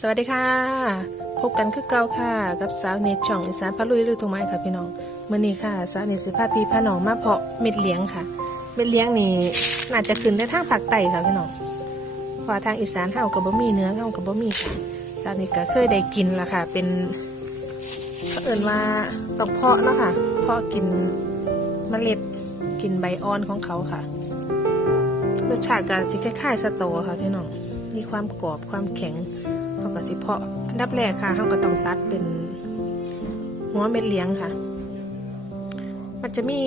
สวัสดีค่ะ พบกันคือเก่าค่ะ กับสาวเนตช่องอีสานพะลุยลุยทุ่งไม้ค่ะพี่น้องเมื่อนี้ค่ะ สาวเนตสิพาพี่พาน้องมาเพาะเม็ดเลี้ยงค่ะ เม็ดเลี้ยงนี่น่าจะขึ้นได้ทางภาคใต้ค่ะพี่น้องพราะทางอีสานเฮากับบะหมี่เนื้อเฮากับบะหมี่ค่ะสาวเนตก็เคยได้กินละค่ะ เป็นเขาเอิ่นว่าต้องเพาะเนาะค่ะ เพาะกินเมล็ดกินใบอ่อนของเขาค่ะรสชาติก็สิคล้ายๆสตอค่ะพี่น้องมีความกรอบความแข็ง เขาก็สิเพาะอันดับแรกค่ะเขาก็ต้องตัดเป็นหัวเม็ดเลี้ยงค่ะ มันจะมี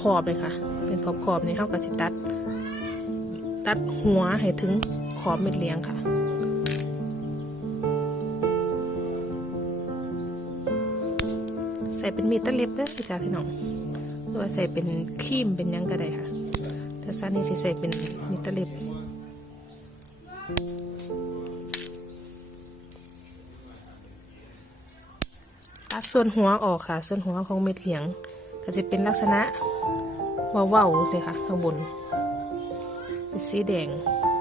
ขอบเลยค่ะ เป็นขอบขอบนี่เขาก็สิตัด ตัดหัวให้ถึงขอบเม็ดเลี้ยงค่ะใส่เป็นมีดตะเล็บเด้อจ้าพี่น้องหรือว่าใส่เป็นครีมเป็นยังก็ได้ค่ะ แต่ซันนี่สิใส่เป็นมีดตะเล็บ ตัดส่วนหัวออกค่ะ ส่วนหัวของเม็ดเหลียง ก็จะเป็นลักษณะว้าๆเลยค่ะข้างบนเป็นสีแดง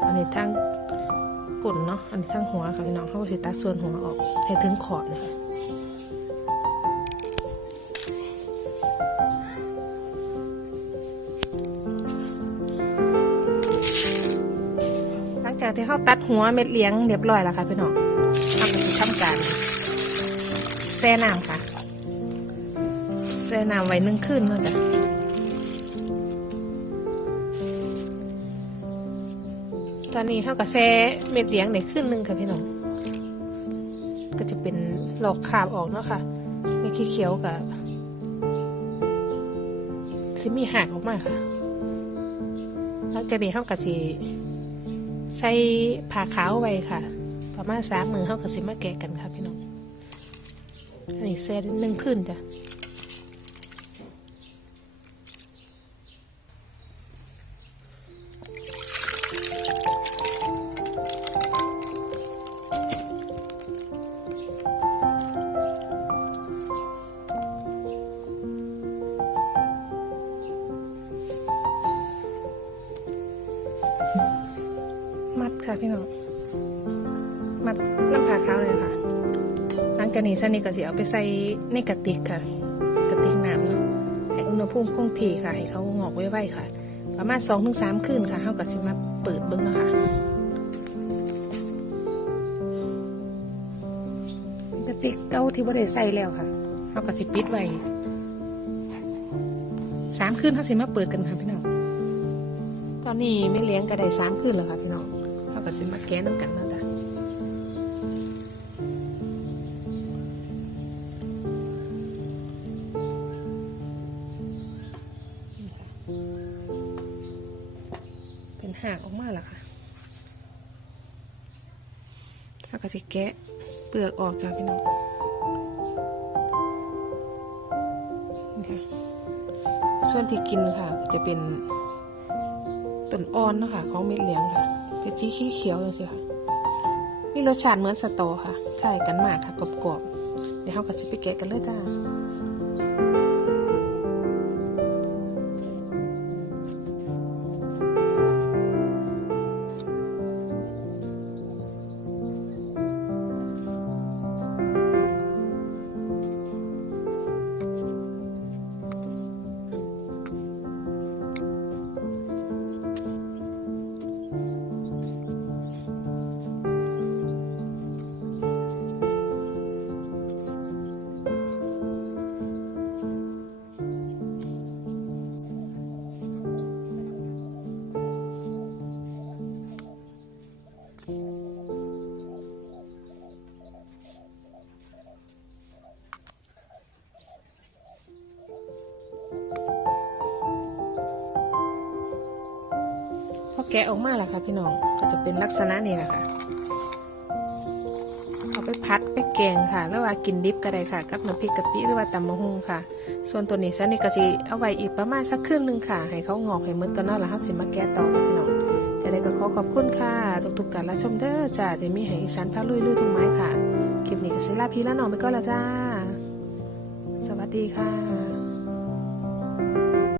อันนี้ทั้งก้นเนาะ อันนี้ทั้งหัวค่ะพี่น้องเขาก็จะตัดส่วนหัวออกให้ถึงขอบเลยค่ะหลังจากที่เขาตัดหัวเม็ดเลี้ยงเรียบร้อยแล้วค่ะพี่น้อง แช่น้ำค่ะแช่น้ำไว้หนึ่งคืนเนาะจ้ะตอนนี้เขาก็แช่เม็ดเลี้ยงได้ขึ้นหนึ่งค่ะพี่น้อง ก็จะเป็นหลอกขาบออกเนาะค่ะเม็ดเขียวกับสิมีหักออกมาค่ะหลังจากนี้เขาก็สิใส่ผ้าขาวไว้ค่ะ ประมาณสามมือเขาก็สิมาแกะกันค่ะพี่น้อง อันนี้เซตหนึ่งขึ้นจ้ะมัดค่ะพี่น้อง มัดน้ำผ่าขาวเลยค่ะ หลังจากนี้ซันนี่ก็จะเอาไปใส่ในกระติกค่ะ กระติกน้ำเนาะให้อุณหภูมิคงที่ค่ะ ให้เขางอกไว้ๆค่ะ ประมาณสองถึงสามคืนค่ะเขาก็จะมาเปิดเบิ้งเนาะค่ะกระติกเก้าที่บ่ได้ใส่แล้วค่ะเขาก็สิปิดไว้สามคืนเขาสิมาเปิดกันค่ะพี่น้องตอนนี้ไม่เลี้ยงก็ได้สามคืนแล้วค่ะพี่น้องเขาก็จะมาแก้น้ำกันเนาะ หากออกมาแล้วค่ะถ้าก็จะแกะเปลือกออกค่ะพี่น้องนี่ส่วนที่กินค่ะจะเป็นต้นอ่อนนะคะของเม็ดเหลียงค่ะ เป็นสีเขียวๆเลยสิค่ะมีรสชาติเหมือนสตอค่ะคล้ายกันมากค่ะกรอบๆเดี๋ยวเราก็จะไปแกะกันเลยจ้า พอแกะออกมาแล้วค่ะพี่น้องก็จะเป็นลักษณะนี้แหละค่ะ เอาไปพัดไปแกงค่ะ แล้วว่ากินดิบก็ได้ค่ะ กับน้ำพริกกะปิหรือว่าตำมะฮุ่งค่ะ ส่วนตัวนี้ซันนี่ก็จะเอาไว้อีกประมาณสักครึ่งนึงค่ะ ให้เขางอกให้หมดก็น่าละห้าสิมาแกะต่อค่ะพี่น้องจะได้ก็ขอขอบคุณค่ะทุกๆการรับชมเด้อจ้าเดมีให้อีสันพาลุยลุยทุ่งไม้ค่ะคลิปนี้ก็สิลาพี่และน้องไปก็แล้วจ้า สวัสดีค่ะ